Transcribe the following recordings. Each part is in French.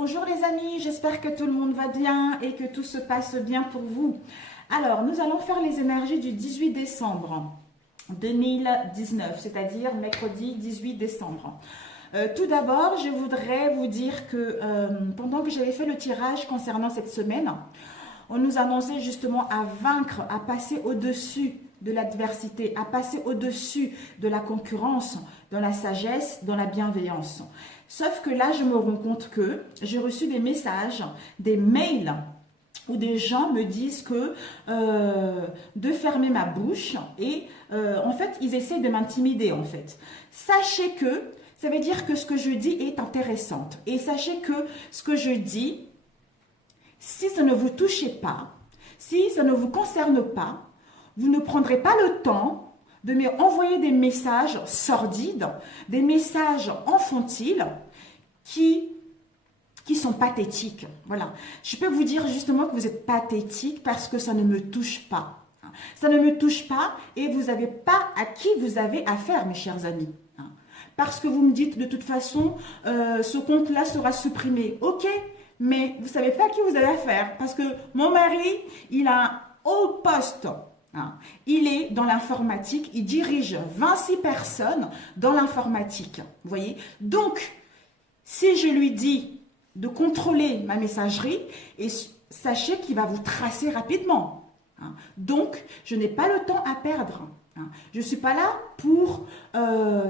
Bonjour les amis, j'espère que tout le monde va bien et que tout se passe bien pour vous. Alors, nous allons faire les énergies du 18 décembre 2019, c'est-à-dire mercredi 18 décembre. Tout d'abord, je voudrais vous dire que pendant que j'avais fait le tirage concernant cette semaine, on nous annonçait justement à vaincre, à passer au-dessus de l'adversité, à passer au-dessus de la concurrence, dans la sagesse, dans la bienveillance. Sauf que là, je me rends compte que j'ai reçu des messages, des mails où des gens me disent que de fermer ma bouche et en fait, ils essaient de m'intimider en fait. Sachez que ça veut dire que ce que je dis est intéressant et sachez que ce que je dis, si ça ne vous touche pas, si ça ne vous concerne pas, vous ne prendrez pas le temps de me envoyer des messages sordides, des messages enfantiles qui sont pathétiques. Voilà. Je peux vous dire justement que vous êtes pathétique parce que ça ne me touche pas. Ça ne me touche pas et vous n'avez pas à qui vous avez affaire, mes chers amis. Parce que vous me dites de toute façon, ce compte-là sera supprimé. Ok, mais vous ne savez pas à qui vous avez affaire. Parce que mon mari, il a un haut poste. Il est dans l'informatique, il dirige 26 personnes dans l'informatique. Vous voyez? Donc, si je lui dis de contrôler ma messagerie, et sachez qu'il va vous tracer rapidement. Donc, je n'ai pas le temps à perdre. Je ne suis pas là pour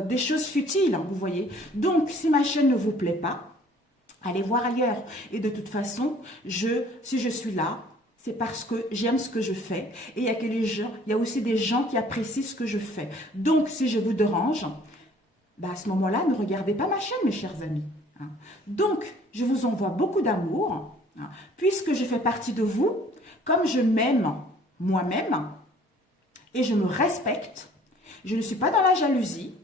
des choses futiles, vous voyez. Donc, si ma chaîne ne vous plaît pas, allez voir ailleurs. Et de toute façon, si je suis là, c'est parce que j'aime ce que je fais. Et il y a aussi des gens qui apprécient ce que je fais. Donc, si je vous dérange, à ce moment-là, ne regardez pas ma chaîne, mes chers amis. Donc, je vous envoie beaucoup d'amour, puisque je fais partie de vous, comme je m'aime moi-même, et je me respecte. Je ne suis pas dans la jalousie,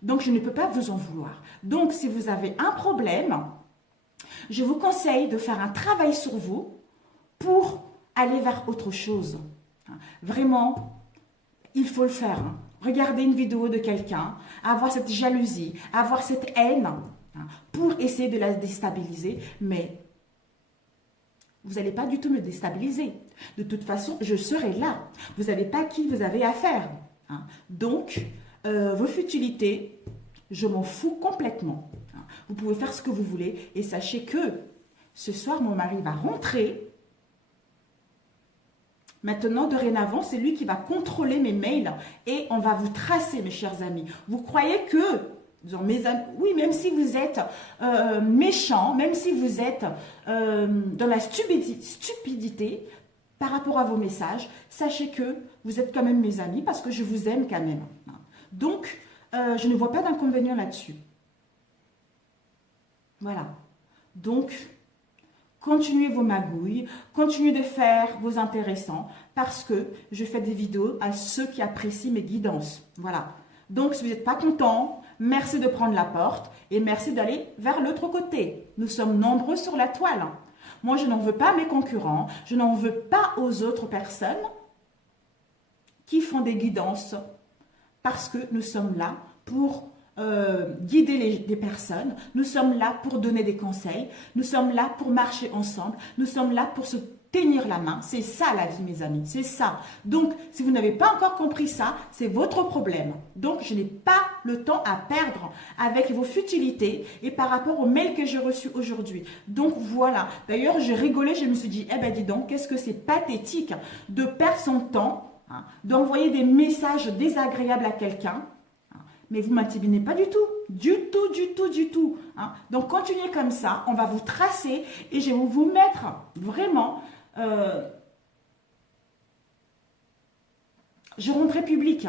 donc je ne peux pas vous en vouloir. Donc, si vous avez un problème, je vous conseille de faire un travail sur vous pour aller vers autre chose. Vraiment, il faut le faire. Regarder une vidéo de quelqu'un, avoir cette jalousie, avoir cette haine pour essayer de la déstabiliser, mais vous n'allez pas du tout me déstabiliser. De toute façon, je serai là. Vous n'avez pas à qui vous avez affaire. Donc, vos futilités, je m'en fous complètement. Vous pouvez faire ce que vous voulez et sachez que ce soir, mon mari va rentrer. Maintenant, dorénavant, c'est lui qui va contrôler mes mails et on va vous tracer, mes chers amis. Vous croyez que, mes amis, oui, même si vous êtes méchant, même si vous êtes dans la stupidité par rapport à vos messages, sachez que vous êtes quand même mes amis parce que je vous aime quand même. Donc, je ne vois pas d'inconvénient là-dessus. Voilà. Donc, continuez vos magouilles, continuez de faire vos intéressants parce que je fais des vidéos à ceux qui apprécient mes guidances. Voilà. Donc, si vous n'êtes pas content, merci de prendre la porte et merci d'aller vers l'autre côté. Nous sommes nombreux sur la toile. Moi, je n'en veux pas à mes concurrents, je n'en veux pas aux autres personnes qui font des guidances parce que nous sommes là pour guider des personnes, nous sommes là pour donner des conseils, nous sommes là pour marcher ensemble, nous sommes là pour se tenir la main. C'est ça la vie, mes amis, c'est ça. Donc, si vous n'avez pas encore compris ça, c'est votre problème. Donc, je n'ai pas le temps à perdre avec vos futilités et par rapport aux mails que j'ai reçus aujourd'hui. Donc, voilà. D'ailleurs, j'ai rigolé, je me suis dit, eh ben dis donc, qu'est-ce que c'est pathétique de perdre son temps, d'envoyer des messages désagréables à quelqu'un. Mais vous ne m'intimidez pas du tout. Du tout, du tout, du tout. Donc, continuez comme ça. On va vous tracer et je vais vous mettre vraiment... je rendrai public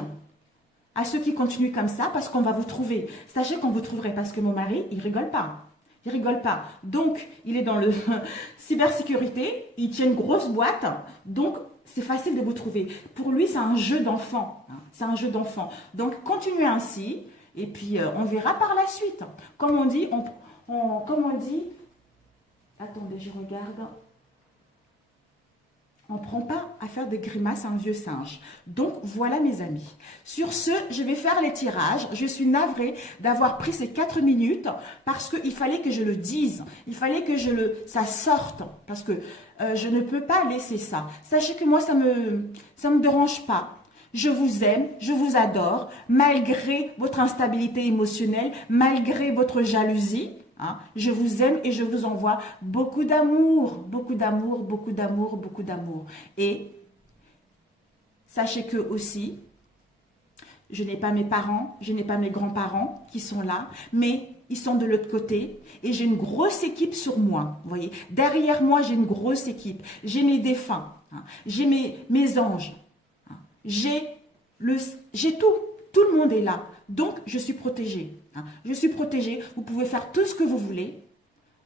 à ceux qui continuent comme ça parce qu'on va vous trouver. Sachez qu'on vous trouverait parce que mon mari, il rigole pas. Il rigole pas. Donc, il est dans le cybersécurité. Il tient une grosse boîte. Donc, c'est facile de vous trouver. Pour lui, c'est un jeu d'enfant. C'est un jeu d'enfant. Donc, continuez ainsi. Et puis, on verra par la suite. Comme on dit, comme on dit... Attendez, je regarde. on ne prend pas à faire des grimaces à un vieux singe. Donc, voilà mes amis. Sur ce, je vais faire les tirages. Je suis navrée d'avoir pris ces 4 minutes parce qu'il fallait que je le dise. Il fallait que ça sorte parce que je ne peux pas laisser ça. Sachez que moi, ça me dérange pas. Je vous aime, je vous adore, malgré votre instabilité émotionnelle, malgré votre jalousie. Hein, je vous aime et je vous envoie beaucoup d'amour, beaucoup d'amour, beaucoup d'amour, beaucoup d'amour. Et sachez que aussi, je n'ai pas mes parents, je n'ai pas mes grands-parents qui sont là, mais ils sont de l'autre côté et j'ai une grosse équipe sur moi. Vous voyez, derrière moi, j'ai une grosse équipe. J'ai mes défunts, hein, j'ai mes anges, hein, j'ai tout. Tout le monde est là. Donc, je suis protégée. Hein. Je suis protégée. Vous pouvez faire tout ce que vous voulez.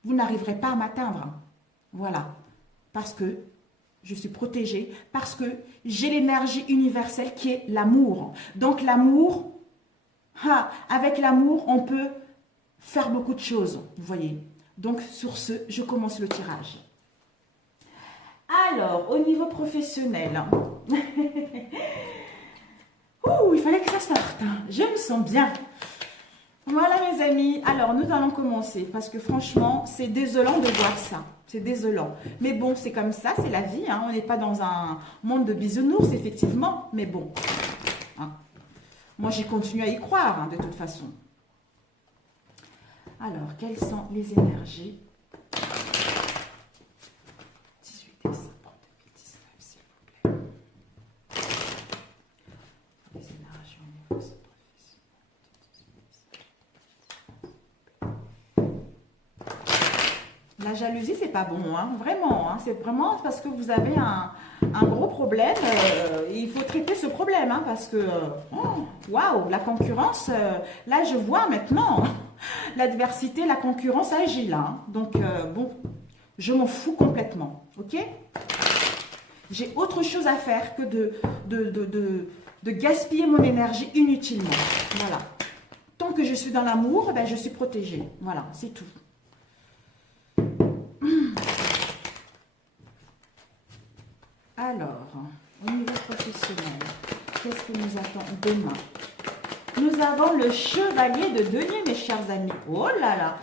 Vous n'arriverez pas à m'atteindre. Voilà. Parce que je suis protégée. Parce que j'ai l'énergie universelle qui est l'amour. Donc, l'amour, avec l'amour, on peut faire beaucoup de choses. Vous voyez. Donc, sur ce, je commence le tirage. Alors, au niveau professionnel... Ouh, il fallait que ça sorte. Je me sens bien. Voilà mes amis. Alors, nous allons commencer parce que franchement, c'est désolant de voir ça. C'est désolant. Mais bon, c'est comme ça, c'est la vie. Hein. On n'est pas dans un monde de bisounours, effectivement. Mais bon. Hein. Moi, j'ai continué à y croire, hein, de toute façon. Alors, quelles sont les énergies? 18 décembre 2019, s'il vous plaît. Les énergies au niveau professionnel. La jalousie, c'est pas bon, hein, vraiment. Hein, c'est vraiment parce que vous avez un gros problème. Il faut traiter ce problème, hein, parce que, waouh, la concurrence, là, je vois maintenant, l'adversité, la concurrence agit là. Hein, donc, bon, je m'en fous complètement, ok? J'ai autre chose à faire que de gaspiller mon énergie inutilement. Voilà. Tant que je suis dans l'amour, ben, je suis protégée. Voilà, c'est tout. Alors, au niveau professionnel, qu'est-ce qui nous attend demain? Nous avons le chevalier de denier, mes chers amis. Oh là là!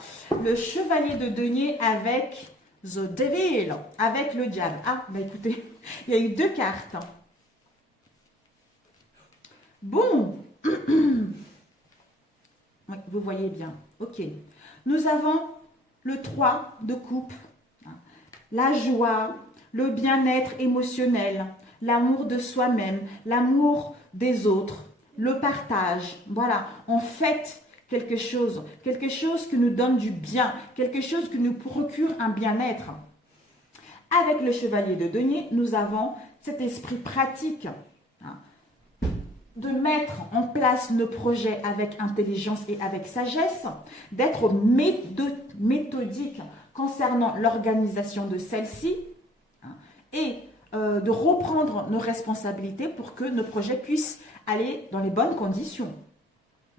Le chevalier de denier avec The Devil, avec le diable. Ah, bah écoutez, il y a eu 2 cartes. Bon. Oui, vous voyez bien. Ok. Nous avons le 3 de coupe. La joie, le bien-être émotionnel, l'amour de soi-même, l'amour des autres, le partage. Voilà, on fête quelque chose qui nous donne du bien, quelque chose qui nous procure un bien-être. Avec le chevalier de denier, nous avons cet esprit pratique, hein, de mettre en place nos projets avec intelligence et avec sagesse, d'être méthodique concernant l'organisation de celle-ci, hein, et de reprendre nos responsabilités pour que nos projets puissent aller dans les bonnes conditions.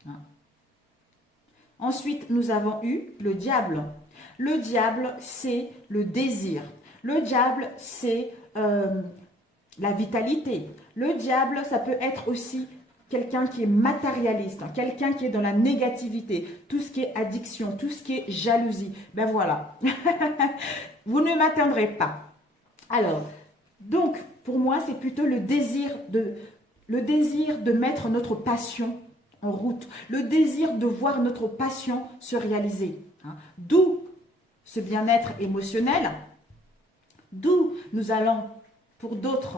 Hein. Ensuite, nous avons eu le diable. Le diable, c'est le désir. Le diable, c'est la vitalité. Le diable, ça peut être aussi quelqu'un qui est matérialiste, quelqu'un qui est dans la négativité, tout ce qui est addiction, tout ce qui est jalousie. Ben voilà, vous ne m'atteindrez pas. Alors, donc, pour moi, c'est plutôt le désir de mettre notre passion en route, le désir de voir notre passion se réaliser. Hein. D'où ce bien-être émotionnel, d'où nous allons, pour d'autres,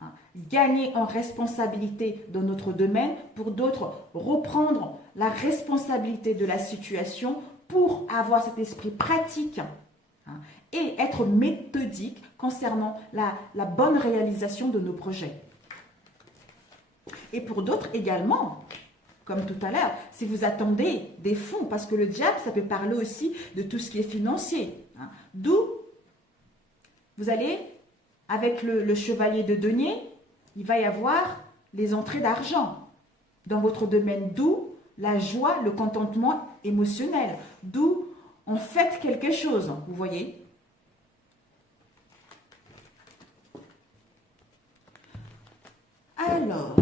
hein, gagner en responsabilité dans notre domaine, pour d'autres, reprendre la responsabilité de la situation pour avoir cet esprit pratique, hein, et être méthodique concernant la bonne réalisation de nos projets. Et pour d'autres également, comme tout à l'heure, si vous attendez des fonds, parce que le diable, ça peut parler aussi de tout ce qui est financier. Hein. D'où vous allez, avec le chevalier de denier, il va y avoir les entrées d'argent dans votre domaine. D'où la joie, le contentement émotionnel. D'où on fête quelque chose, vous voyez. Alors,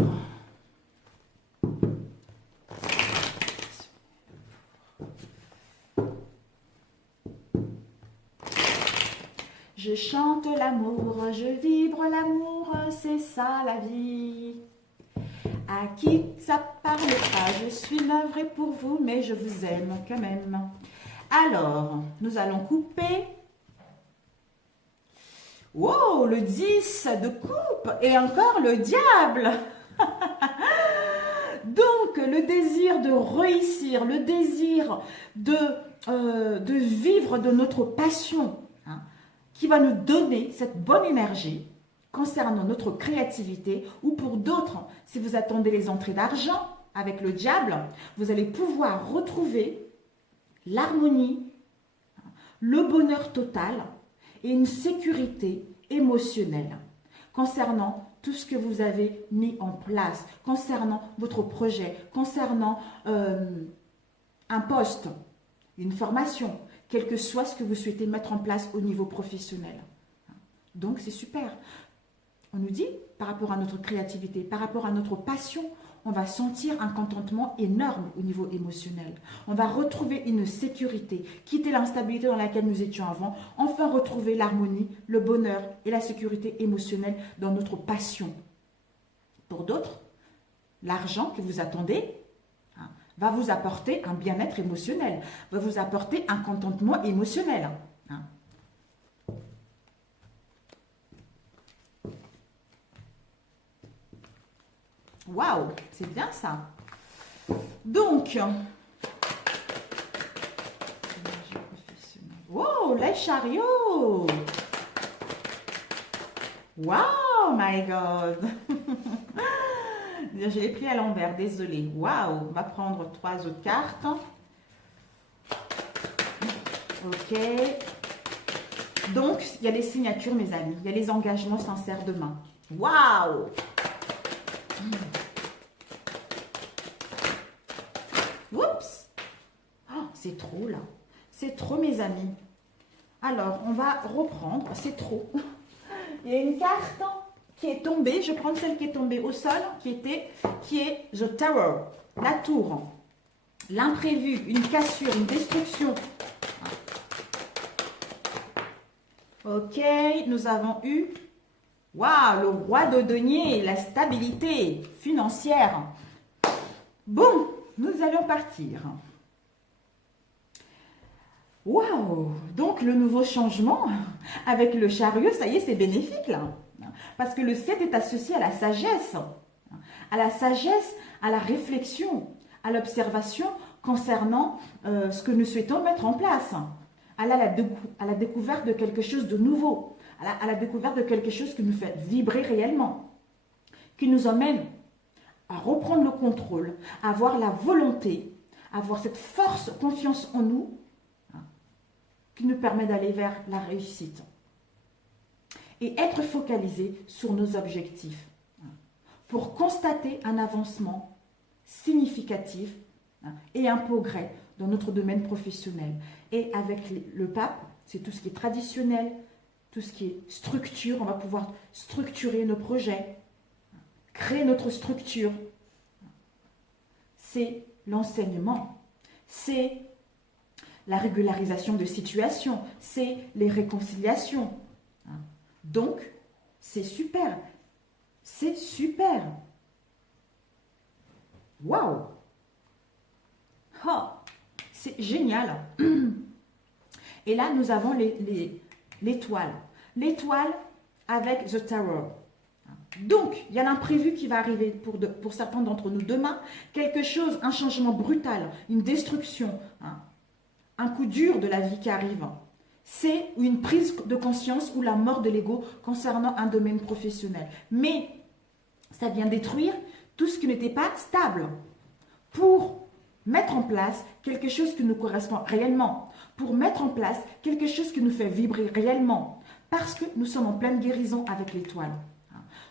je chante l'amour, je vibre l'amour, c'est ça la vie. À qui ça parle pas, je suis navrée pour vous, mais je vous aime quand même. Alors, nous allons couper. Wow, le 10 de coupe et encore le diable. Donc, le désir de réussir, le désir de vivre de notre passion, hein, qui va nous donner cette bonne énergie concernant notre créativité, ou pour d'autres, si vous attendez les entrées d'argent avec le diable, vous allez pouvoir retrouver l'harmonie, le bonheur total et une sécurité émotionnelle concernant tout ce que vous avez mis en place, concernant votre projet, concernant un poste, une formation, quel que soit ce que vous souhaitez mettre en place au niveau professionnel. Donc, c'est super. On nous dit, par rapport à notre créativité, par rapport à notre passion, on va sentir un contentement énorme au niveau émotionnel. On va retrouver une sécurité, quitter l'instabilité dans laquelle nous étions avant, enfin retrouver l'harmonie, le bonheur et la sécurité émotionnelle dans notre passion. Pour d'autres, l'argent que vous attendez va vous apporter un bien-être émotionnel, va vous apporter un contentement émotionnel. Waouh, c'est bien ça. Donc, wow, les chariots. Wow, my God. Je l'ai pris à l'envers, désolé. Waouh, on va prendre 3 autres cartes. Ok. Donc, il y a les signatures, mes amis. Il y a les engagements sincères de main. Waouh. Oups. Oh, c'est trop là. C'est trop, mes amis. Alors, on va reprendre. C'est trop. Il y a une carte qui est tombée. Je vais prendre celle qui est tombée au sol, qui est The Tower, la tour. L'imprévu, une cassure, une destruction. Ok, nous avons eu, waouh, le roi de denier, la stabilité financière. Bon, nous allons partir. Waouh, donc le nouveau changement avec le chariot, ça y est, c'est bénéfique là. Parce que le 7 est associé à la sagesse, à la réflexion, à l'observation concernant ce que nous souhaitons mettre en place. À la découverte de quelque chose de nouveau, à la découverte de quelque chose qui nous fait vibrer réellement, qui nous emmène à reprendre le contrôle, à avoir la volonté, à avoir cette force, confiance en nous, qui nous permet d'aller vers la réussite. Et être focalisé sur nos objectifs, pour constater un avancement significatif et un progrès dans notre domaine professionnel. Et avec le pape, c'est tout ce qui est traditionnel, tout ce qui est structure. On va pouvoir structurer nos projets, créer notre structure. C'est l'enseignement, c'est la régularisation de situations, c'est les réconciliations. Donc, c'est super. C'est super. Waouh! Oh, c'est génial. Et là, nous avons l'étoile. L'étoile avec The Tower. Donc, il y a l'imprévu qui va arriver pour certains d'entre nous demain. Quelque chose, un changement brutal, une destruction, un coup dur de la vie qui arrive. C'est une prise de conscience ou la mort de l'ego concernant un domaine professionnel. Mais ça vient détruire tout ce qui n'était pas stable pour mettre en place quelque chose qui nous correspond réellement, pour mettre en place quelque chose qui nous fait vibrer réellement, parce que nous sommes en pleine guérison avec l'étoile.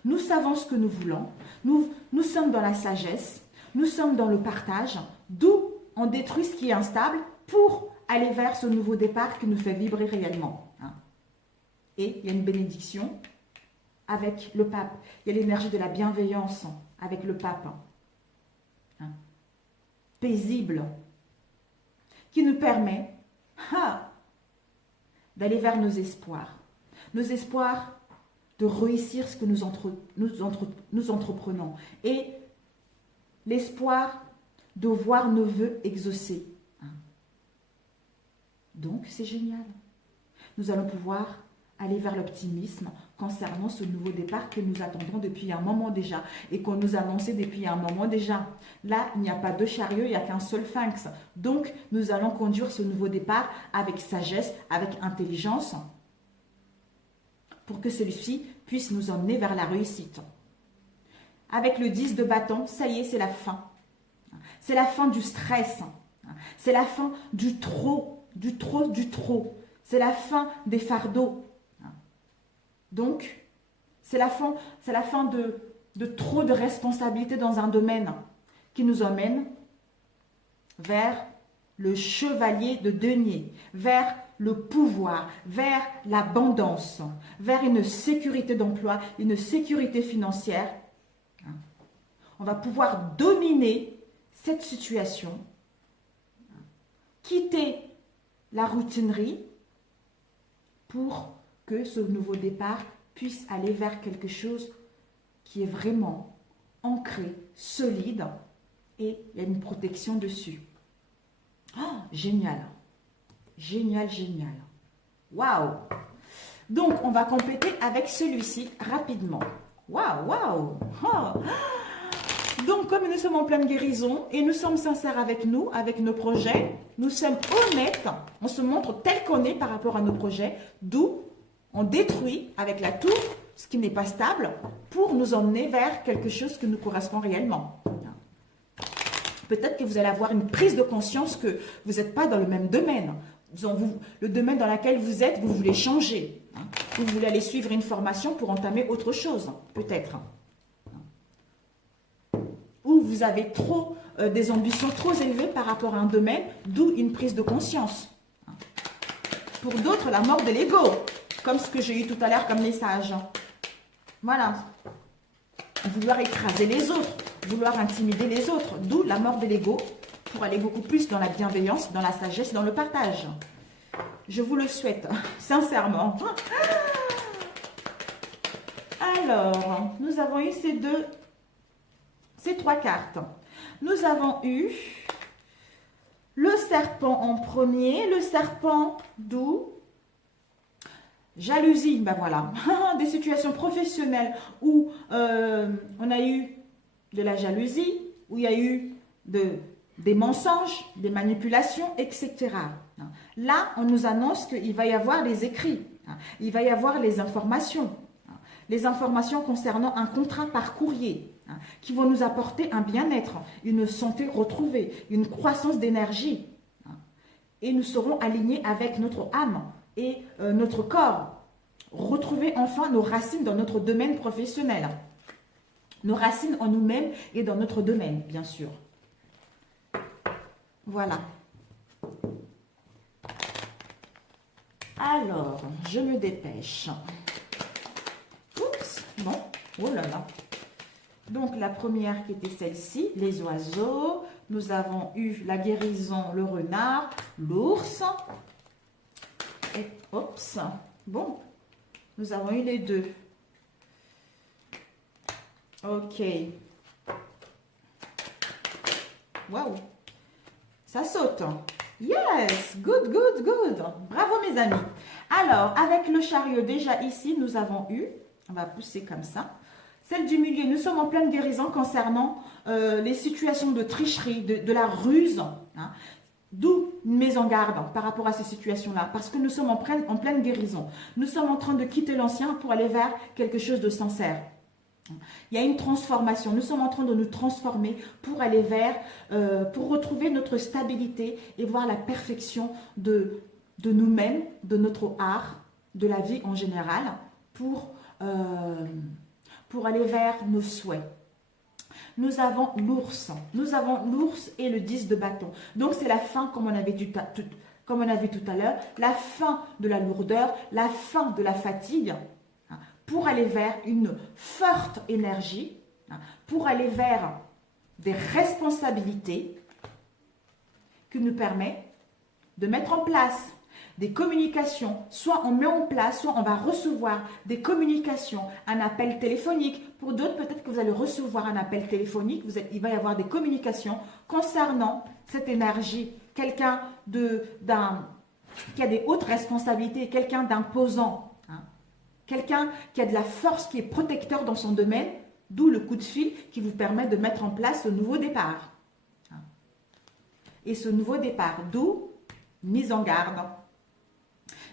Nous savons ce que nous voulons, nous sommes dans la sagesse, nous sommes dans le partage, d'où on détruit ce qui est instable pour aller vers ce nouveau départ qui nous fait vibrer réellement. Et il y a une bénédiction avec le pape. Il y a l'énergie de la bienveillance avec le pape. Hein. Paisible. Qui nous permet d'aller vers nos espoirs. Nos espoirs de réussir ce que nous entreprenons. Et l'espoir de voir nos vœux exaucés. Hein. Donc, c'est génial. Nous allons pouvoir aller vers l'optimisme concernant ce nouveau départ que nous attendons depuis un moment déjà et qu'on nous annonçait depuis un moment déjà. Là, il n'y a pas de chariot, il n'y a qu'un seul sphinx. Donc, nous allons conduire ce nouveau départ avec sagesse, avec intelligence pour que celui-ci puisse nous emmener vers la réussite. Avec le 10 de bâton, ça y est, c'est la fin. C'est la fin du stress. C'est la fin du trop, du trop, du trop. C'est la fin des fardeaux. Donc, c'est la fin de trop de responsabilités dans un domaine qui nous emmène vers le chevalier de denier, vers le pouvoir, vers l'abondance, vers une sécurité d'emploi, une sécurité financière. On va pouvoir dominer cette situation, quitter la routinerie pour que ce nouveau départ puisse aller vers quelque chose qui est vraiment ancré, solide et il y a une protection dessus. Oh, génial! Génial, génial. Waouh! Donc, on va compléter avec celui-ci rapidement. Waouh, waouh! Oh. Donc, comme nous sommes en pleine guérison et nous sommes sincères avec nous, avec nos projets, nous sommes honnêtes, on se montre tel qu'on est par rapport à nos projets, d'où on détruit avec la tour ce qui n'est pas stable pour nous emmener vers quelque chose qui nous correspond réellement. Peut-être que vous allez avoir une prise de conscience que vous n'êtes pas dans le même domaine. Le domaine dans lequel vous êtes, vous voulez changer. Vous voulez aller suivre une formation pour entamer autre chose, peut-être. Ou vous avez trop des ambitions trop élevées par rapport à un domaine, d'où une prise de conscience. Pour d'autres, la mort de l'ego, comme ce que j'ai eu tout à l'heure comme message. Voilà. Vouloir écraser les autres, vouloir intimider les autres, d'où la mort de l'ego, pour aller beaucoup plus dans la bienveillance, dans la sagesse, dans le partage. Je vous le souhaite, sincèrement. Alors, nous avons eu ces trois cartes. Nous avons eu le serpent en premier, le serpent d'où? Jalousie, ben voilà, des situations professionnelles où on a eu de la jalousie, où il y a eu des mensonges, des manipulations, etc. Là, on nous annonce qu'il va y avoir les écrits, il va y avoir les informations concernant un contrat par courrier qui vont nous apporter un bien-être, une santé retrouvée, une croissance d'énergie. Et nous serons alignés avec notre âme et notre corps. Retrouver enfin nos racines dans notre domaine professionnel. Nos racines en nous-mêmes et dans notre domaine, bien sûr. Voilà. Alors, je me dépêche. Oups, bon, oh là là. Donc, la première qui était celle-ci, les oiseaux. Nous avons eu la guérison, le renard, l'ours. Et, oups, bon, nous avons eu les deux. Ok. Waouh. Ça saute. Yes, good, good, good. Bravo mes amis. Alors, avec le chariot, déjà ici, nous avons eu, on va pousser comme ça, celle du milieu. Nous sommes en pleine guérison concernant les situations de tricherie, de la ruse. Hein. D'où une mise en garde par rapport à ces situations-là. Parce que nous sommes en pleine guérison. Nous sommes en train de quitter l'ancien pour aller vers quelque chose de sincère. Il y a une transformation. Nous sommes en train de nous transformer pour aller vers, pour retrouver notre stabilité et voir la perfection de nous-mêmes, de notre art, de la vie en général, pour aller vers nos souhaits. Nous avons l'ours. Nous avons l'ours et le 10 de bâton. Donc, c'est la fin, comme on avait vu tout à l'heure, la fin de la lourdeur, la fin de la fatigue, pour aller vers une forte énergie, hein, pour aller vers des responsabilités qui nous permet de mettre en place des communications. Soit on met en place, soit on va recevoir des communications, un appel téléphonique. Pour d'autres, peut-être que vous allez recevoir un appel téléphonique, il va y avoir des communications concernant cette énergie. Quelqu'un qui a des hautes responsabilités, quelqu'un d'imposant, hein. Quelqu'un qui a de la force, qui est protecteur dans son domaine, d'où le coup de fil qui vous permet de mettre en place ce nouveau départ. Hein. Et ce nouveau départ, d'où mise en garde.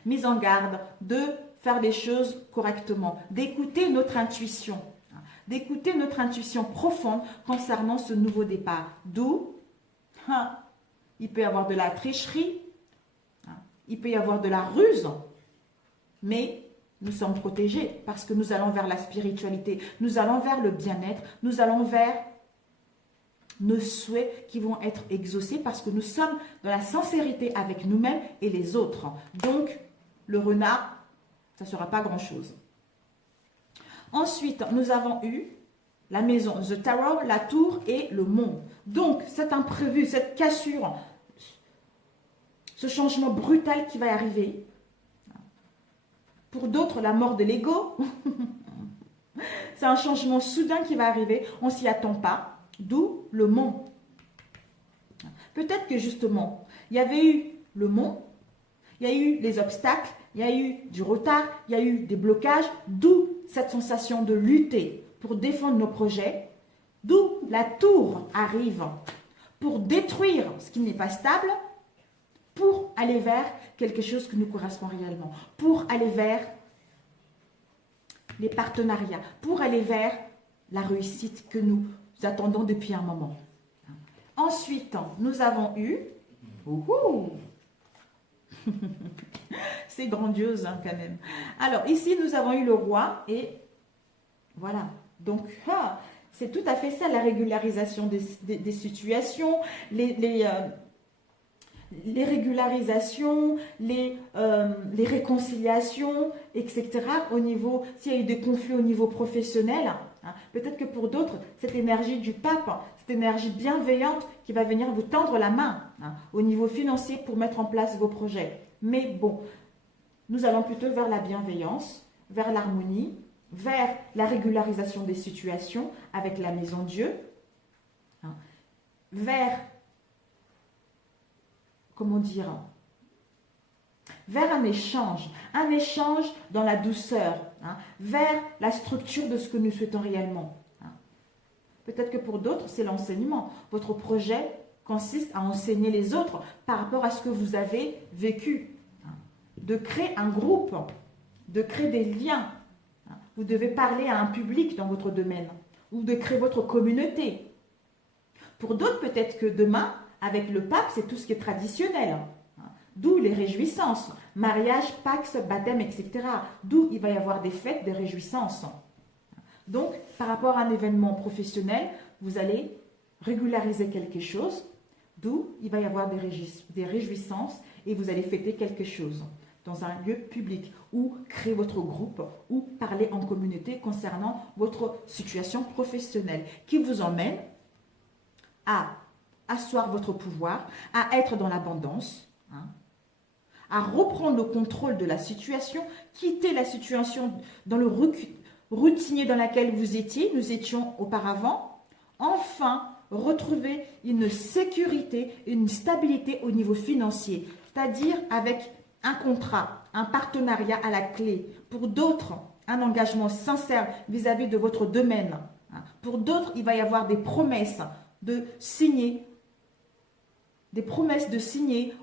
Mise en garde de faire les choses correctement, d'écouter notre intuition, hein, d'écouter notre intuition profonde concernant ce nouveau départ. D'où, hein, il peut y avoir de la tricherie, hein, il peut y avoir de la ruse, mais nous sommes protégés parce que nous allons vers la spiritualité, nous allons vers le bien-être, nous allons vers nos souhaits qui vont être exaucés parce que nous sommes dans la sincérité avec nous-mêmes et les autres. Donc, le renard, ça ne sera pas grand-chose. Ensuite, nous avons eu la maison, the tower, la tour et le mont. Donc, cet imprévu, cette cassure, ce changement brutal qui va arriver. Pour d'autres, la mort de l'ego. C'est un changement soudain qui va arriver. On ne s'y attend pas. D'où le mont. Peut-être que justement, il y avait eu le mont, il y a eu les obstacles, il y a eu du retard, il y a eu des blocages, d'où cette sensation de lutter pour défendre nos projets, d'où la tour arrive pour détruire ce qui n'est pas stable, pour aller vers quelque chose qui nous correspond réellement, pour aller vers les partenariats, pour aller vers la réussite que nous attendons depuis un moment. Ensuite, nous avons eu... C'est grandiose, hein, quand même. Alors, ici, nous avons eu le roi et voilà. Donc, c'est tout à fait ça, la régularisation des situations, les régularisations, les réconciliations, etc. Au niveau, s'il y a eu des conflits au niveau professionnel, hein, peut-être que pour d'autres, cette énergie du pape, cette énergie bienveillante qui va venir vous tendre la main, hein, au niveau financier pour mettre en place vos projets. Mais bon, nous allons plutôt vers la bienveillance, vers l'harmonie, vers la régularisation des situations avec la maison Dieu, hein, vers, comment dire, vers un échange dans la douceur, hein, vers la structure de ce que nous souhaitons réellement. Hein. Peut-être que pour d'autres, c'est l'enseignement. Votre projet consiste à enseigner les autres par rapport à ce que vous avez vécu. Hein. De créer un groupe, de créer des liens. Hein. Vous devez parler à un public dans votre domaine ou de créer votre communauté. Pour d'autres, peut-être que demain, avec le pape, c'est tout ce qui est traditionnel. D'où les réjouissances, mariage, pax, baptême, etc. D'où il va y avoir des fêtes, des réjouissances. Donc, par rapport à un événement professionnel, vous allez régulariser quelque chose, d'où il va y avoir des réjouissances et vous allez fêter quelque chose dans un lieu public ou créer votre groupe ou parler en communauté concernant votre situation professionnelle qui vous emmène à asseoir votre pouvoir, à être dans l'abondance, hein, à reprendre le contrôle de la situation, quitter la situation dans le routinier dans laquelle vous étiez, nous étions auparavant, enfin retrouver une sécurité, une stabilité au niveau financier, c'est-à-dire avec un contrat, un partenariat à la clé, pour d'autres, un engagement sincère vis-à-vis de votre domaine. Pour d'autres, il va y avoir des promesses de signer,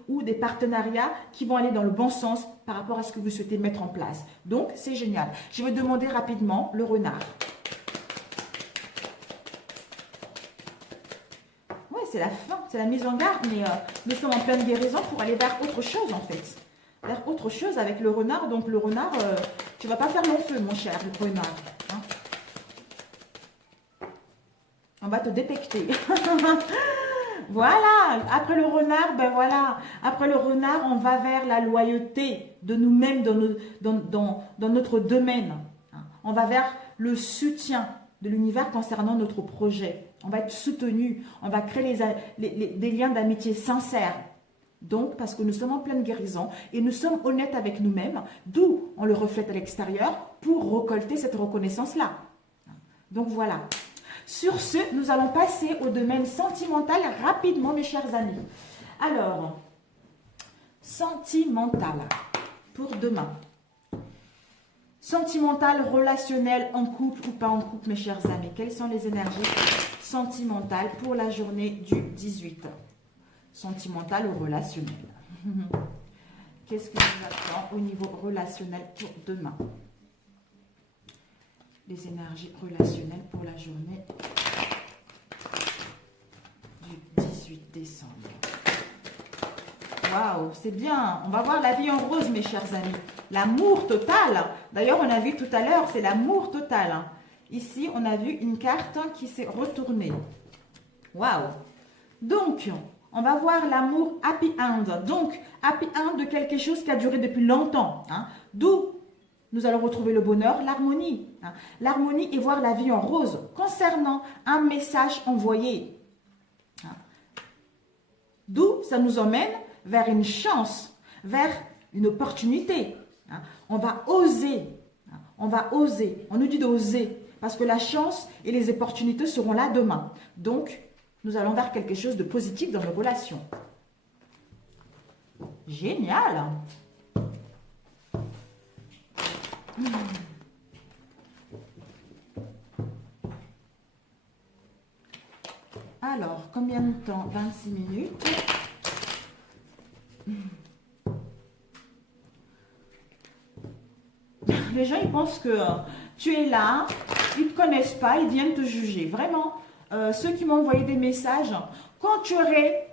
ou des partenariats qui vont aller dans le bon sens par rapport à ce que vous souhaitez mettre en place. Donc, c'est génial. Je vais demander rapidement le renard. Oui, c'est la fin, c'est la mise en garde, mais nous sommes en pleine guérison pour aller vers autre chose, en fait. Vers autre chose avec le renard. Donc, le renard, tu ne vas pas faire long feu, mon cher renard. Hein. On va te détecter. Voilà, après le renard, ben voilà, après le renard, on va vers la loyauté de nous-mêmes dans notre domaine. on va vers le soutien de l'univers concernant notre projet. On va être soutenu, on va créer des liens d'amitié sincères. Donc, parce que nous sommes en pleine guérison et nous sommes honnêtes avec nous-mêmes, d'où on le reflète à l'extérieur pour récolter cette reconnaissance-là. Donc voilà. Sur ce, nous allons passer au domaine sentimental rapidement, mes chers amis. Alors, sentimental pour demain. Sentimental, relationnel, en couple ou pas en couple, mes chers amis. Quelles sont les énergies sentimentales pour la journée du 18? Sentimental ou relationnel? Qu'est-ce que nous attend au niveau relationnel pour demain? Les énergies relationnelles pour la journée du 18 décembre. Waouh, c'est bien. On va voir la vie en rose, mes chers amis. L'amour total. D'ailleurs, on a vu tout à l'heure, c'est l'amour total. Ici, on a vu une carte qui s'est retournée. Waouh. Donc, on va voir l'amour happy end. Donc, happy end de quelque chose qui a duré depuis longtemps. D'où nous allons retrouver le bonheur, l'harmonie. L'harmonie et voir la vie en rose concernant un message envoyé. D'où ça nous emmène vers une chance, vers une opportunité. On va oser. On va oser. On nous dit d'oser parce que la chance et les opportunités seront là demain. Donc, nous allons vers quelque chose de positif dans nos relations. Génial! Alors, combien de temps? 26 minutes. Les gens, ils pensent que tu es là, ils ne te connaissent pas, ils viennent te juger. Vraiment, ceux qui m'ont envoyé des messages, quand tu aurais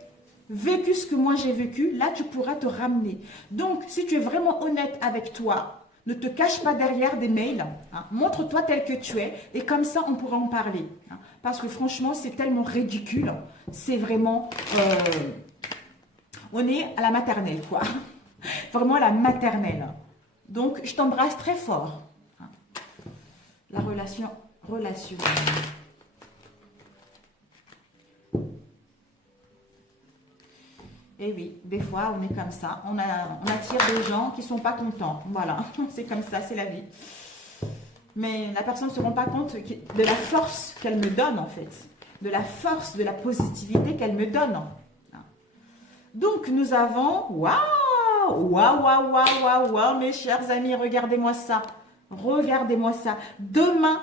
vécu ce que moi j'ai vécu, là, tu pourras te ramener. Donc, si tu es vraiment honnête avec toi, ne te cache pas derrière des mails. Montre-toi tel que tu es et comme ça, on pourra en parler. Parce que franchement, c'est tellement ridicule. C'est vraiment... on est à la maternelle, quoi. Vraiment à la maternelle. Donc, je t'embrasse très fort. La relation relationnelle. Et oui, des fois, on est comme ça. On attire des gens qui ne sont pas contents. Voilà, c'est comme ça, c'est la vie. Mais la personne ne se rend pas compte de la force qu'elle me donne, en fait. De la force, de la positivité qu'elle me donne. Donc, nous avons... Waouh! Waouh, waouh, waouh, waouh, waouh, mes chers amis, regardez-moi ça. Regardez-moi ça. Demain,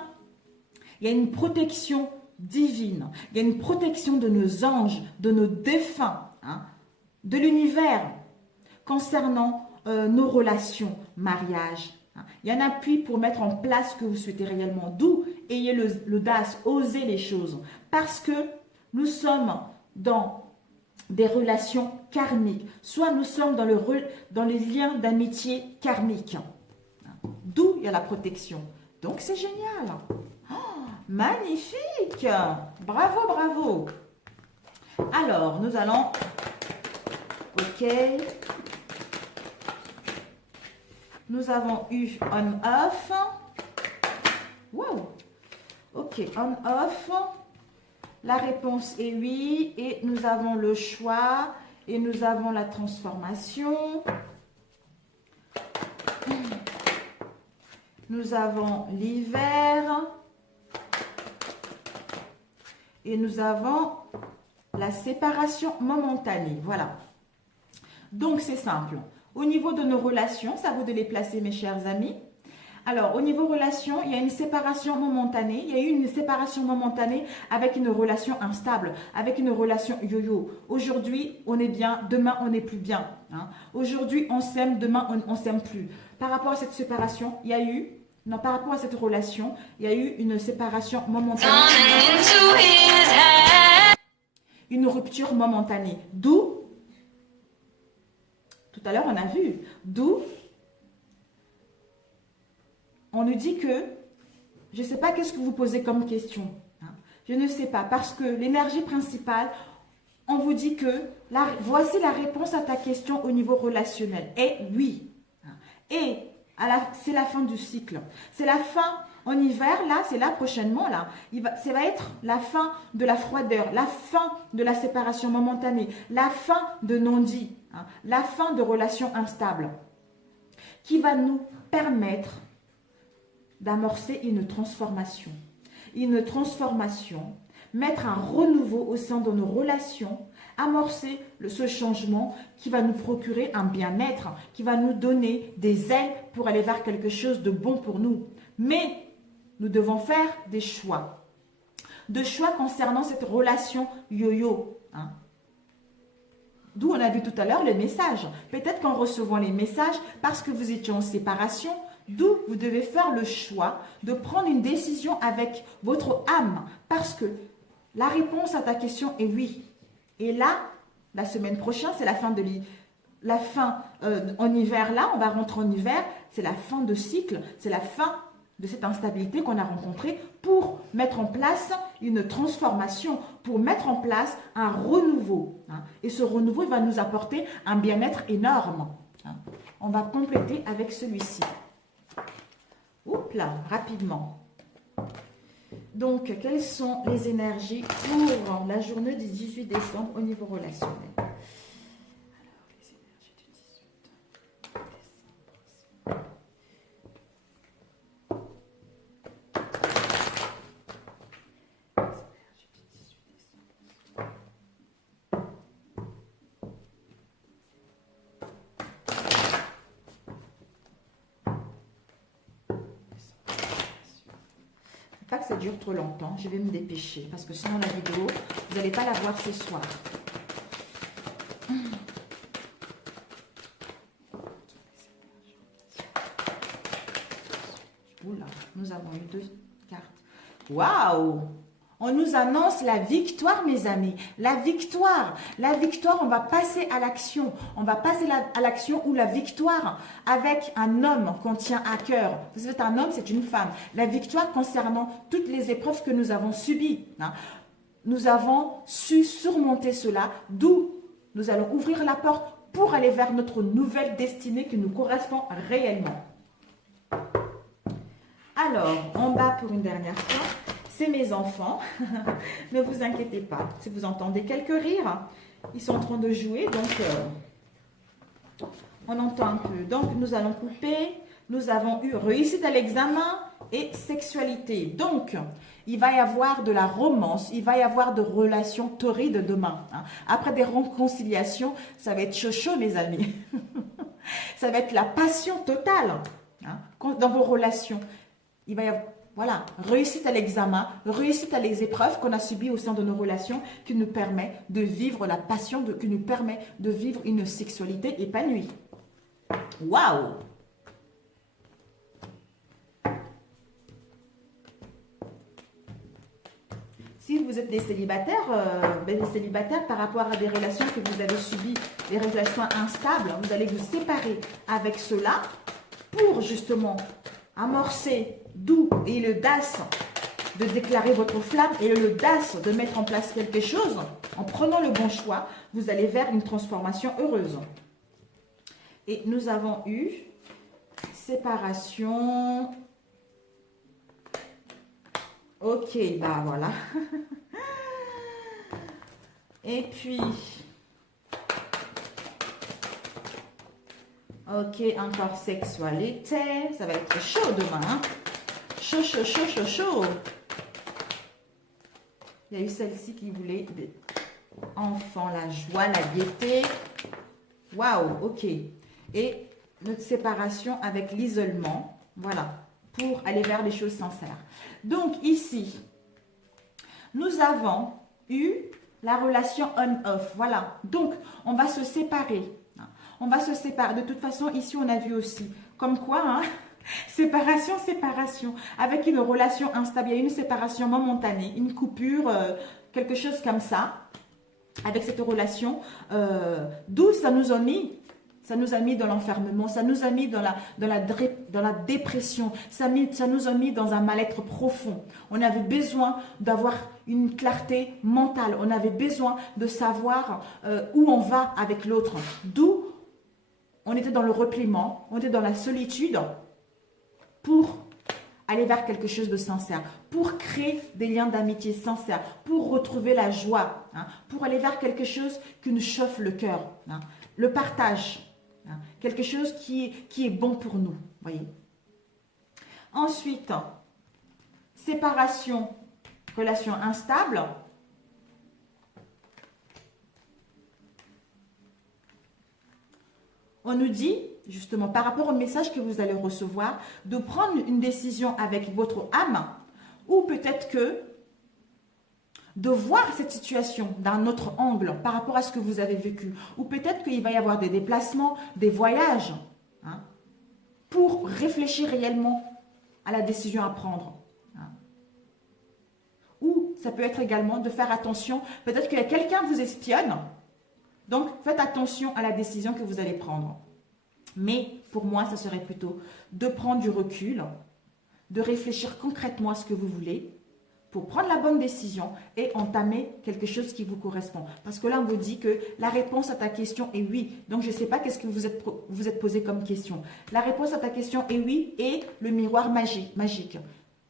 il y a une protection divine. Il y a une protection de nos anges, de nos défunts, de l'univers, concernant nos relations, mariage. Il y a un appui pour mettre en place ce que vous souhaitez réellement. D'où ayez l'audace, osez les choses. Parce que nous sommes dans des relations karmiques. Soit nous sommes dans les liens d'amitié karmique. D'où il y a la protection. Donc c'est génial. Oh, magnifique. Bravo, bravo. Alors, nous allons... Ok. Nous avons eu on-off. Wow. Ok, on-off. La réponse est oui. Et nous avons le choix. Et nous avons la transformation. Nous avons l'hiver. Et nous avons la séparation momentanée. Voilà. Donc, c'est simple. Au niveau de nos relations, ça vaut de les placer, mes chers amis. Alors, au niveau relation, il y a une séparation momentanée. Il y a eu une séparation momentanée avec une relation instable, avec une relation yo-yo. Aujourd'hui, on est bien, demain, on n'est plus bien. Aujourd'hui, on s'aime, demain, on ne s'aime plus. Par rapport à cette séparation, il y a eu... Non, par rapport à cette relation, il y a eu une séparation momentanée. Une rupture momentanée. D'où... Tout à l'heure, on a vu. D'où on nous dit que, je ne sais pas qu'est-ce que vous posez comme question. Je ne sais pas, parce que l'énergie principale, on vous dit que voici la réponse à ta question au niveau relationnel. Et oui. Et c'est la fin du cycle. C'est la fin En hiver, là, c'est là prochainement, là. Ça va être la fin de la froideur, la fin de la séparation momentanée, la fin de non-dit, hein, la fin de relations instables, qui va nous permettre d'amorcer une transformation. Une transformation, mettre un renouveau au sein de nos relations, amorcer ce changement qui va nous procurer un bien-être, qui va nous donner des ailes pour aller vers quelque chose de bon pour nous. Mais nous devons faire des choix. De choix concernant cette relation yo-yo. Hein. D'où on a vu tout à l'heure le message. Peut-être qu'en recevant les messages, parce que vous étiez en séparation, d'où vous devez faire le choix de prendre une décision avec votre âme. Parce que la réponse à ta question est oui. Et là, la semaine prochaine, c'est la fin de en hiver. Là, on va rentrer en hiver. C'est la fin de cycle. C'est la fin de cette instabilité qu'on a rencontrée pour mettre en place une transformation, pour mettre en place un renouveau. Hein. Et ce renouveau, il va nous apporter un bien-être énorme. Hein. On va compléter avec celui-ci. Oups là, rapidement. Donc, quelles sont les énergies pour la journée du 18 décembre au niveau relationnel? Alors, les énergies du 18 décembre. Pas que ça dure trop longtemps, je vais me dépêcher parce que sinon la vidéo, vous n'allez pas la voir ce soir. Oula, nous avons eu 2 cartes. Waouh! On nous annonce la victoire, mes amis. La victoire. La victoire, on va passer à l'action. On va passer à l'action ou la victoire avec un homme qu'on tient à cœur. Vous êtes un homme, c'est une femme. La victoire concernant toutes les épreuves que nous avons subies. Hein. Nous avons su surmonter cela, d'où nous allons ouvrir la porte pour aller vers notre nouvelle destinée qui nous correspond réellement. Alors, en bas pour une dernière fois. C'est mes enfants, ne vous inquiétez pas. Si vous entendez quelques rires, ils sont en train de jouer, donc on entend un peu. Donc nous allons couper, nous avons eu réussite à l'examen et sexualité. Donc il va y avoir de la romance, il va y avoir de relations torrides demain. Hein. Après des réconciliations, ça va être chaud, mes amis. Ça va être la passion totale hein, dans vos relations. Il va y avoir... Voilà, réussite à l'examen, réussite à les épreuves qu'on a subies au sein de nos relations qui nous permet de vivre la passion, qui nous permet de vivre une sexualité épanouie. Waouh! Si vous êtes des célibataires par rapport à des relations que vous avez subies, des relations instables, vous allez vous séparer avec cela pour justement amorcer d'où et l'audace de déclarer votre flamme et l'audace de mettre en place quelque chose. En prenant le bon choix, vous allez vers une transformation heureuse. Et nous avons eu séparation. Ok, bah voilà. Et puis... Ok, encore sexualité. Ça va être chaud demain. Hein? Chaud, chaud, chaud, chaud, chaud. Il y a eu celle-ci qui voulait des enfants, la joie, la gaieté. Waouh, ok. Et notre séparation avec l'isolement. Voilà, pour aller vers les choses sincères. Donc ici, nous avons eu la relation on-off. Voilà, donc on va se séparer. On va se séparer. De toute façon, ici, on a vu aussi. Comme quoi, hein, séparation, séparation. Avec une relation instable, il y a une séparation momentanée, une coupure, quelque chose comme ça. Avec cette relation, d'où ça nous a mis. Ça nous a mis dans l'enfermement, ça nous a mis dans la dépression, ça nous a mis dans un mal-être profond. On avait besoin d'avoir une clarté mentale, on avait besoin de savoir où on va avec l'autre. D'où on était dans le repliement, on était dans la solitude pour aller vers quelque chose de sincère, pour créer des liens d'amitié sincères, pour retrouver la joie, hein, pour aller vers quelque chose qui nous chauffe le cœur, hein, le partage, hein, quelque chose qui est bon pour nous, voyez. Ensuite, séparation, relation instable. On nous dit, justement, par rapport au message que vous allez recevoir, de prendre une décision avec votre âme, ou peut-être que de voir cette situation d'un autre angle par rapport à ce que vous avez vécu, ou peut-être qu'il va y avoir des déplacements, des voyages, hein, pour réfléchir réellement à la décision à prendre. Hein. Ou ça peut être également de faire attention, peut-être que quelqu'un vous espionne, donc faites attention à la décision que vous allez prendre. Mais pour moi, ça serait plutôt de prendre du recul, de réfléchir concrètement à ce que vous voulez pour prendre la bonne décision et entamer quelque chose qui vous correspond. Parce que là, on vous dit que la réponse à ta question est oui. Donc, je ne sais pas qu'est-ce que vous êtes posé comme question. La réponse à ta question est oui et le miroir magique.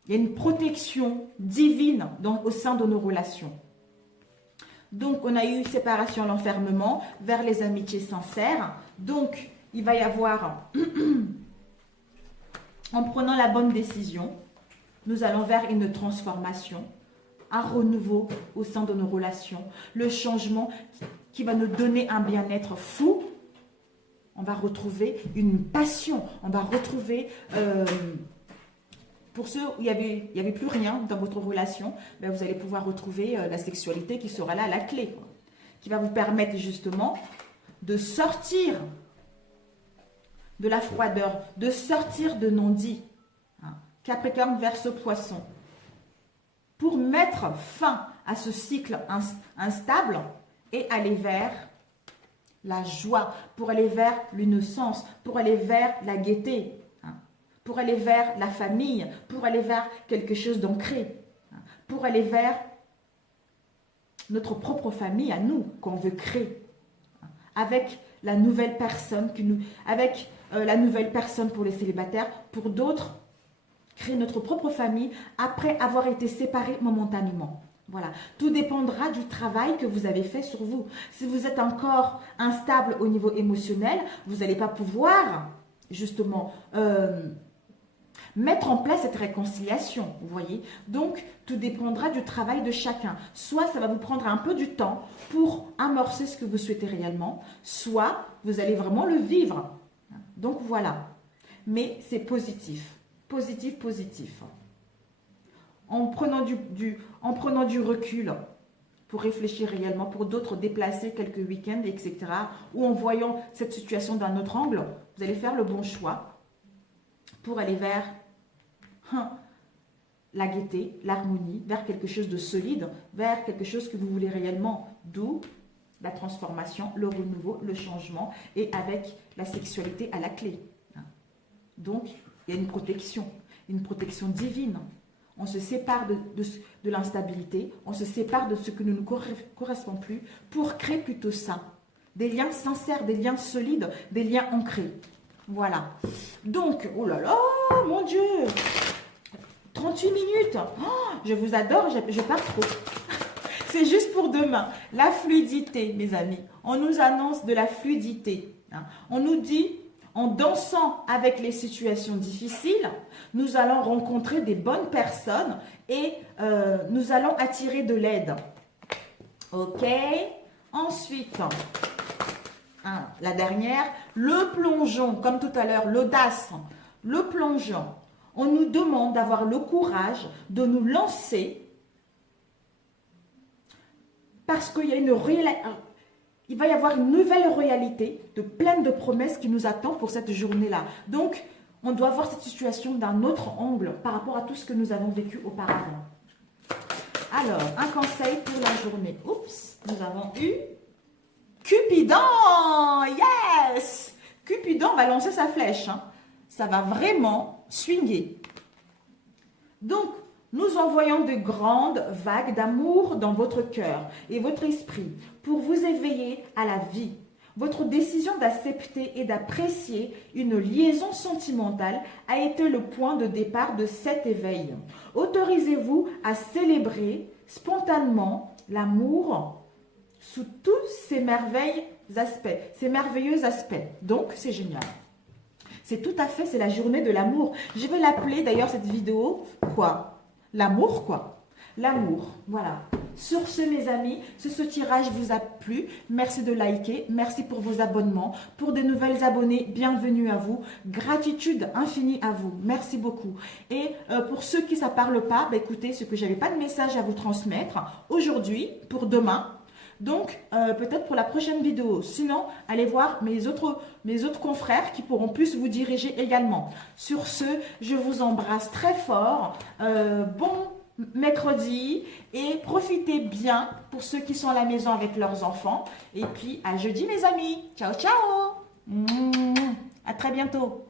Il y a une protection divine au sein de nos relations. Donc, on a eu séparation, l'enfermement vers les amitiés sincères. Donc, il va y avoir, en prenant la bonne décision, nous allons vers une transformation, un renouveau au sein de nos relations, le changement qui va nous donner un bien-être fou. On va retrouver une passion, on va retrouver... pour ceux où il n'y avait plus rien dans votre relation, ben vous allez pouvoir retrouver la sexualité qui sera là à la clé, quoi, qui va vous permettre justement de sortir de la froideur, de sortir de non-dit. Hein. Capricorne, Verseau, Poisson. Pour mettre fin à ce cycle instable et aller vers la joie, pour aller vers l'innocence, pour aller vers la gaieté. Pour aller vers la famille, pour aller vers quelque chose d'ancré, pour aller vers notre propre famille à nous, qu'on veut créer, avec la nouvelle personne, la nouvelle personne pour les célibataires, pour d'autres, créer notre propre famille après avoir été séparés momentanément. Voilà, tout dépendra du travail que vous avez fait sur vous. Si vous êtes encore instable au niveau émotionnel, vous n'allez pas pouvoir justement... mettre en place cette réconciliation, vous voyez. Donc, tout dépendra du travail de chacun. Soit ça va vous prendre un peu du temps pour amorcer ce que vous souhaitez réellement, soit vous allez vraiment le vivre. Donc, voilà. Mais c'est positif. Positif, positif. En prenant du recul pour réfléchir réellement, pour d'autres déplacer quelques week-ends, etc. Ou en voyant cette situation d'un autre angle, vous allez faire le bon choix pour aller vers la gaieté, l'harmonie, vers quelque chose de solide, vers quelque chose que vous voulez réellement, d'où la transformation, le renouveau, le changement, et avec la sexualité à la clé. Donc, il y a une protection divine. On se sépare de l'instabilité, on se sépare de ce qui ne nous correspond plus pour créer plutôt ça. Des liens sincères, des liens solides, des liens ancrés. Voilà. Donc, oh là là, mon Dieu, 38 minutes. Oh, je vous adore, je parle trop. C'est juste pour demain. La fluidité, mes amis. On nous annonce de la fluidité. On nous dit, en dansant avec les situations difficiles, nous allons rencontrer des bonnes personnes et nous allons attirer de l'aide. Ok. Ensuite... la dernière, le plongeon, comme tout à l'heure, l'audace, le plongeon. On nous demande d'avoir le courage de nous lancer parce qu'il y a il va y avoir une nouvelle réalité pleine de promesses qui nous attend pour cette journée-là. Donc, on doit voir cette situation d'un autre angle par rapport à tout ce que nous avons vécu auparavant. Alors, un conseil pour la journée. Oups, nous avons eu... Cupidon, yes! Cupidon va lancer sa flèche. Hein. Ça va vraiment swinguer. Donc, nous envoyons de grandes vagues d'amour dans votre cœur et votre esprit pour vous éveiller à la vie, Votre décision d'accepter et d'apprécier une liaison sentimentale a été le point de départ de cet éveil. Autorisez-vous à célébrer spontanément l'amour sous tous ces merveilleux aspects. Donc, c'est génial. C'est tout à fait, c'est la journée de l'amour. Je vais l'appeler d'ailleurs cette vidéo, quoi? L'amour, quoi? L'amour, voilà. Sur ce, mes amis, ce tirage vous a plu. Merci de liker. Merci pour vos abonnements. Pour de nouvelles abonnés, bienvenue à vous. Gratitude infinie à vous. Merci beaucoup. Et pour ceux qui ne parlent pas, bah, écoutez, ce que je n'avais pas de message à vous transmettre aujourd'hui, pour demain. Donc, peut-être pour la prochaine vidéo. Sinon, allez voir mes autres confrères qui pourront plus vous diriger également. Sur ce, je vous embrasse très fort. Bon mercredi et profitez bien pour ceux qui sont à la maison avec leurs enfants. Et puis, à jeudi, mes amis. Ciao, ciao. À très bientôt.